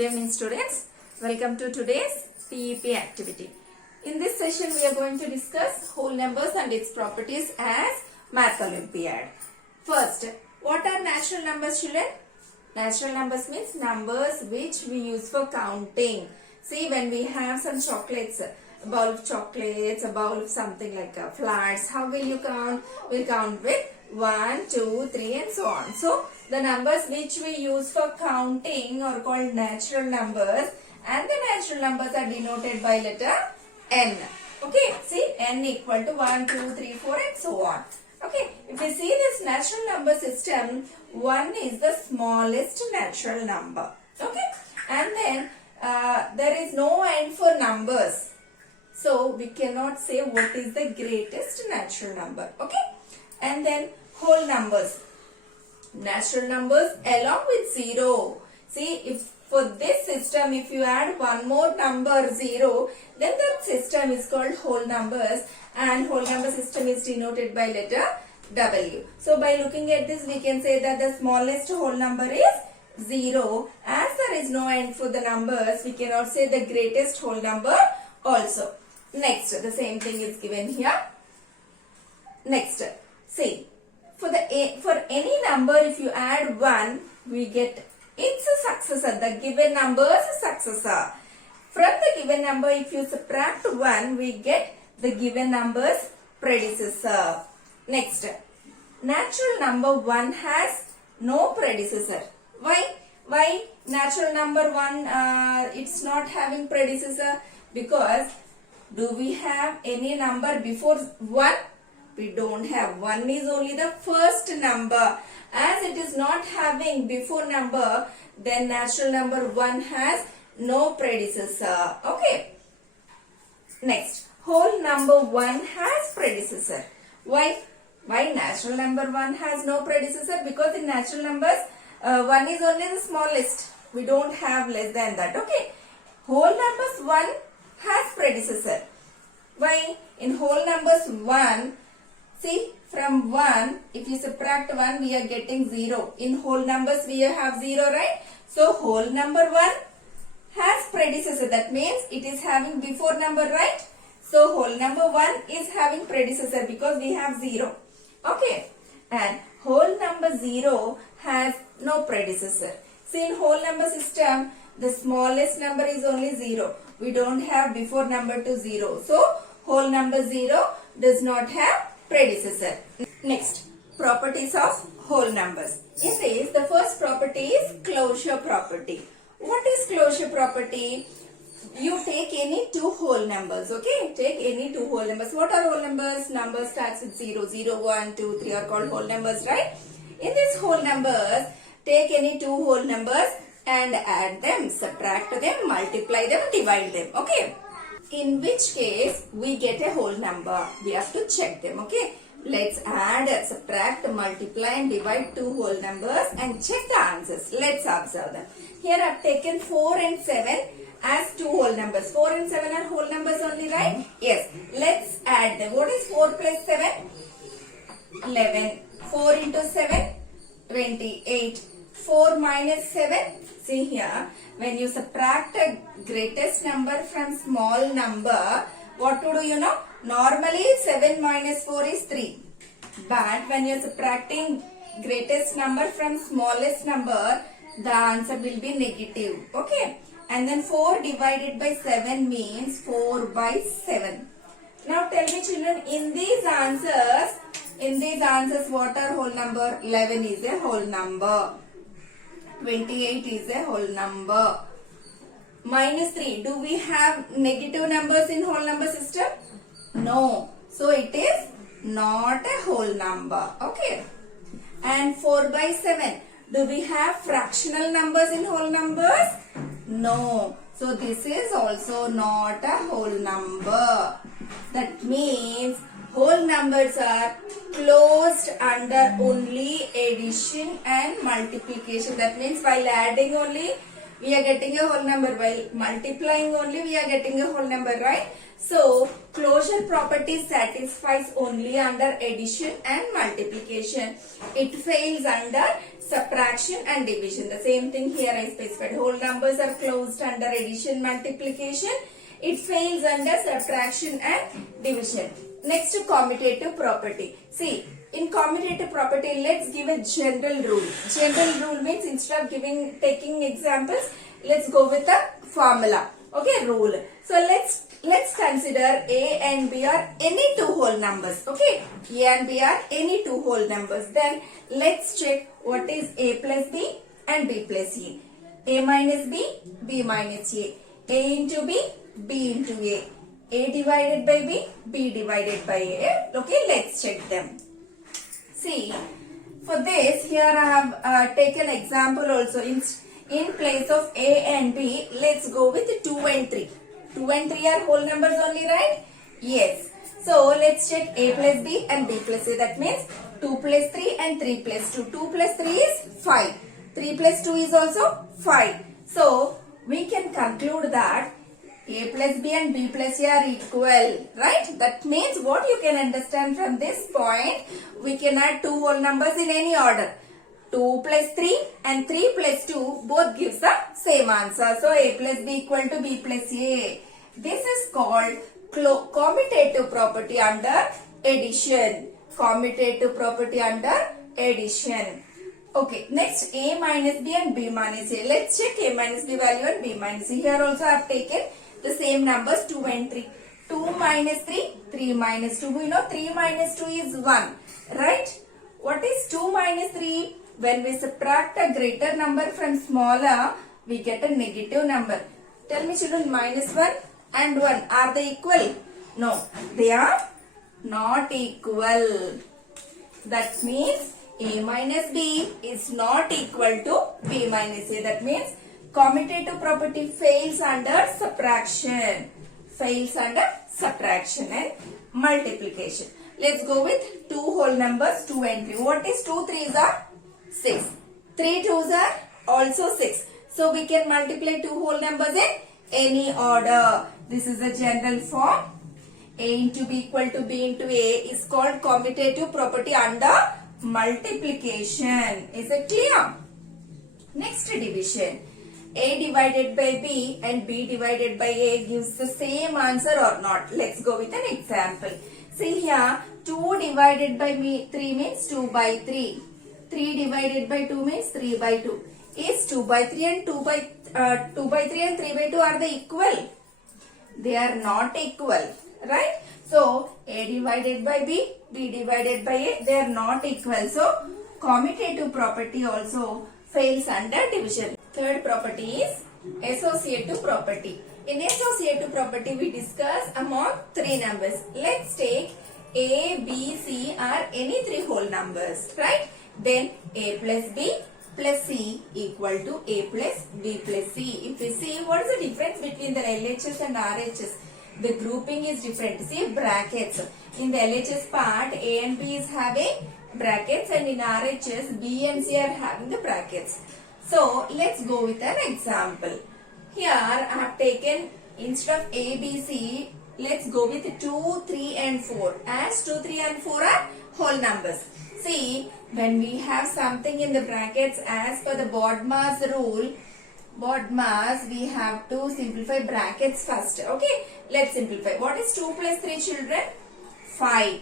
Good evening students. Welcome to today's PEP activity. In this session we are going to discuss whole numbers and its properties as Math Olympiad. First, what are natural numbers, children? Natural numbers means numbers which we use for counting. See, when we have some chocolates, a bowl of chocolates, a bowl of something like flowers, how will you count? We'll count with 1, 2, 3 and so on. So, the numbers which we use for counting are called natural numbers, and the natural numbers are denoted by letter n. Okay, see, n equal to 1, 2, 3, 4 and so on. Okay, if we see this natural number system, 1 is the smallest natural number. Okay, and then there is no end for numbers. So, we cannot say what is the greatest natural number. Okay, and then whole numbers. Natural numbers along with 0. See, if for this system, if you add one more number 0, then that system is called whole numbers, and whole number system is denoted by letter W. So, by looking at this, we can say that the smallest whole number is 0. As there is no end for the numbers, we cannot say the greatest whole number also. Next, the same thing is given here. Next, see, for any number, if you add 1, we get its successor. The given number's successor. From the given number, if you subtract 1, we get the given number's predecessor. Next, natural number 1 has no predecessor. Why? Why natural number 1 it's not having predecessor? Because do we have any number before 1? We don't have. 1 is only the first number. As it is not having before number, then natural number 1 has no predecessor. Okay. Next, whole number 1 has predecessor. Why? Why natural number 1 has no predecessor? Because in natural numbers, 1 is only the smallest. We don't have less than that. Okay. Whole numbers 1 has predecessor. Why? In whole numbers 1, see, from 1, if you subtract 1, we are getting 0. In whole numbers, we have 0, right? So, whole number 1 has predecessor. That means it is having before number, right? So, whole number 1 is having predecessor because we have 0. Okay. And whole number 0 has no predecessor. See, in whole number system, the smallest number is only 0. We don't have before number to 0. So, whole number 0 does not have predecessor. Next, properties of whole numbers. In this, the first property is closure property. What is closure property? You take any two whole numbers, okay? Take any two whole numbers. What are whole numbers? Number starts with 0, 0, 1, 2, 3 are called whole numbers, right? In these whole numbers, take any two whole numbers and add them, subtract them, multiply them, divide them, okay? In which case, we get a whole number. We have to check them, okay? Let's add, subtract, multiply and divide two whole numbers and check the answers. Let's observe them. Here I have taken 4 and 7 as two whole numbers. 4 and 7 are whole numbers only, right? Yes. Let's add them. What is 4 plus 7? 11. 4 into 7? 28. 4 minus 7? See here, when you subtract a greatest number from small number, what to do you know? Normally 7 minus 4 is 3. But when you are subtracting greatest number from smallest number, the answer will be negative. Okay. And then 4 divided by 7 means 4 by 7. Now tell me children, in these answers what are whole number? 11 is a whole number. 28 is a whole number. Minus 3. Do we have negative numbers in whole number system? No. So it is not a whole number. Okay. And 4 by 7. Do we have fractional numbers in whole numbers? No. So this is also not a whole number. That means whole numbers are closed under only addition and multiplication. That means while adding only we are getting a whole number. While multiplying only we are getting a whole number, right? So closure property satisfies only under addition and multiplication. It fails under subtraction and division. The same thing here I specified. Whole numbers are closed under addition, multiplication. It fails under subtraction and division. Next, commutative property. See, in commutative property, let's give a general rule. General rule means instead of taking examples, let's go with a formula. Okay, rule. So let's consider A and B are any two whole numbers. Okay, A and B are any two whole numbers. Then let's check what is A plus B and B plus A. A minus B, B minus A. A into B, B into A divided by B, B divided by A. Okay, let's check them. See, for this here I have taken example also. In place of A and B, let's go with 2 and 3. 2 and 3 are whole numbers only, right? Yes. So let's check A plus B and B plus A. That means 2 plus 3 and 3 plus 2. 2 plus 3 is 5. 3 plus 2 is also 5. So we can conclude that A plus B and B plus A are equal, right? That means what you can understand from this point, we can add two whole numbers in any order. 2 plus 3 and 3 plus 2 both gives the same answer. So A plus B equal to B plus A. This is called commutative property under addition. Commutative property under addition. Okay, next A minus B and B minus A. Let's check A minus B value and B minus A. Here also I have taken the same numbers 2 and 3. 2 minus 3, 3 minus 2. We know 3 minus 2 is 1. Right? What is 2 minus 3? When we subtract a greater number from smaller, we get a negative number. Tell me children, minus 1 and 1, are they equal? No, they are not equal. That means A minus B is not equal to B minus A. That means commutative property fails under subtraction. Fails under subtraction and multiplication. Let's go with two whole numbers, 2 and 3. What is 2 3s are? 6. 3 2s are also 6. So we can multiply two whole numbers in any order. This is the general form. A into B equal to B into A is called commutative property under multiplication. Is it clear? Next, division. A divided by B and B divided by A gives the same answer or not. Let's go with an example. See here, 2 divided by 3 means 2 by 3. 3 divided by 2 means 3 by 2. Is 2 by 3 and 2 by 3 and 3 by 2 are they equal? They are not equal, right? So A divided by B, B divided by A, they are not equal. So commutative property also fails under division. Third property is associative property. In associative property we discuss among three numbers. Let's take A, B, C are any three whole numbers, right? Then A plus B plus C equal to A plus B plus C. If we see what is the difference between the LHS and RHS, the grouping is different. See brackets. In the LHS part, A and B is having brackets, and in RHS, B and C are having the brackets. So let's go with an example. Here I have taken, instead of A, B, C, let's go with 2, 3 and 4. As 2, 3 and 4 are whole numbers. See, when we have something in the brackets, as per the BODMAS rule, BODMAS, we have to simplify brackets first. Okay, let's simplify. What is 2 plus 3 children? 5.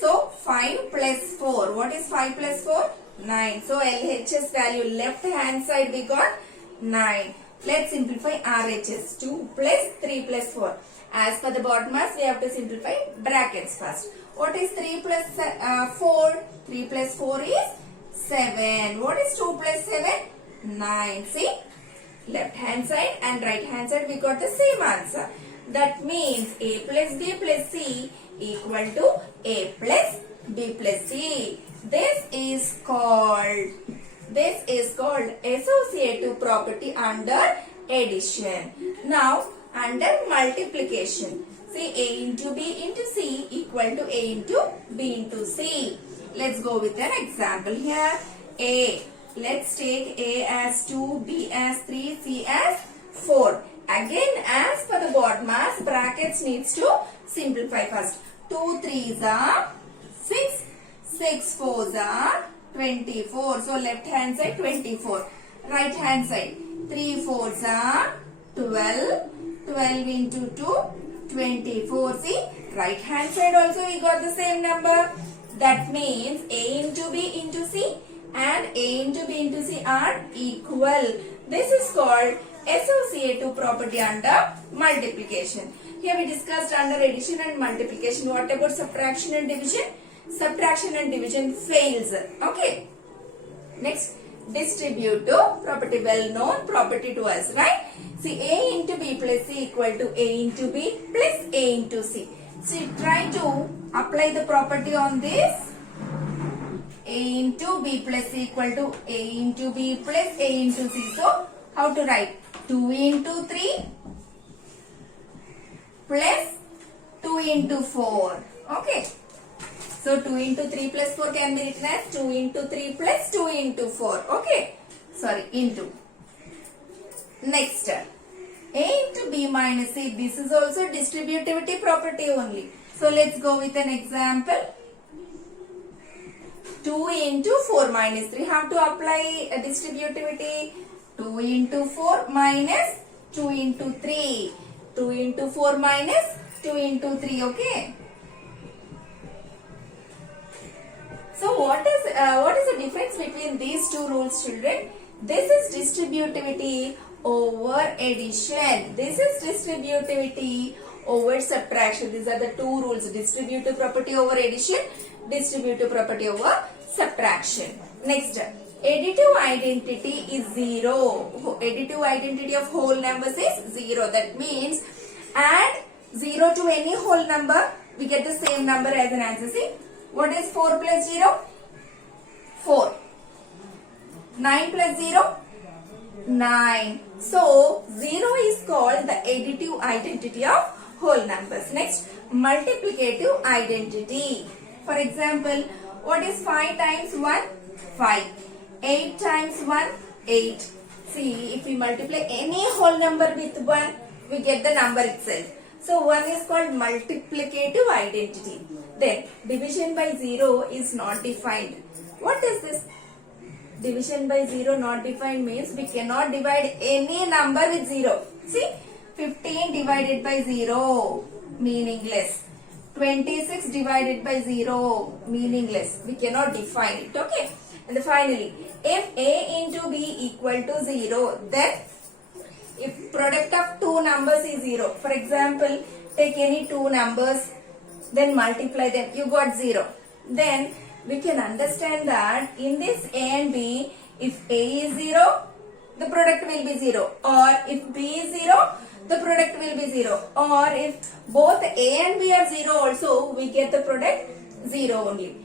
So 5 plus 4. What is 5 plus 4? 9. So LHS value left hand side we got 9. Let's simplify RHS. 2 plus 3 plus 4. As per the BODMAS, we have to simplify brackets first. What is 3 plus 4? 3 plus 4 is 7. What is 2 plus 7? 9. See? Left hand side and right hand side we got the same answer. That means A plus B plus C equal to A plus B plus C. This is called associative property under addition. Now under multiplication. See, A into B into C equal to A into B into C. Let's go with an example here. A let's take A as 2, B as 3, C as 4. Again, as for the bottom mass, brackets needs to simplify first. 2 3s are 6, 6 4s are 24. So left hand side 24. Right hand side 3 4s are 12. 12 into 2, 24. See, right hand side also we got the same number. That means A into B into C and A into B into C are equal. This is called associative property under multiplication. Here we discussed under addition and multiplication. What about subtraction and division? Subtraction and division fails. Okay. Next, distributive property, well known property to us, right? See, A into B plus C equal to A into B plus A into C. So try to apply the property on this. A into B plus C equal to A into B plus A into C. So how to write? 2 into 3 plus 2 into 4. Okay. So 2 into 3 plus 4 can be written as 2 into 3 plus 2 into 4. Okay. Sorry, into. Next, A into B minus C. This is also distributivity property only. So let's go with an example. 2 into 4 minus 3. Have to apply a distributivity. 2 into 4 minus 2 into 3. 2 into 4 minus 2 into 3. Okay. So what is the difference between these two rules, children? This is distributivity over addition. This is distributivity over subtraction. These are the two rules. Distributive property over addition, distributive property over subtraction. Next, additive identity is 0. Additive identity of whole numbers is 0. That means add 0 to any whole number, we get the same number as an answer. See, what is 4 plus 0? 4. 9 plus 0? 9. So, 0 is called the additive identity of whole numbers. Next, multiplicative identity. For example, what is 5 times 1? 5. 8 times 1? 8. See, if we multiply any whole number with 1, we get the number itself. So, 1 is called multiplicative identity. Then, division by 0 is not defined. What is this? Division by 0 not defined means we cannot divide any number with 0. See, 15 divided by 0, meaningless. 26 divided by 0, meaningless. We cannot define it. Okay. And finally, if A into B equal to 0, then if product of two numbers is 0. For example, take any two numbers, then multiply them. You got 0. Then we can understand that in this A and B, if A is 0, the product will be 0. Or if B is 0, the product will be 0. Or if both A and B are 0 also, we get the product 0 only.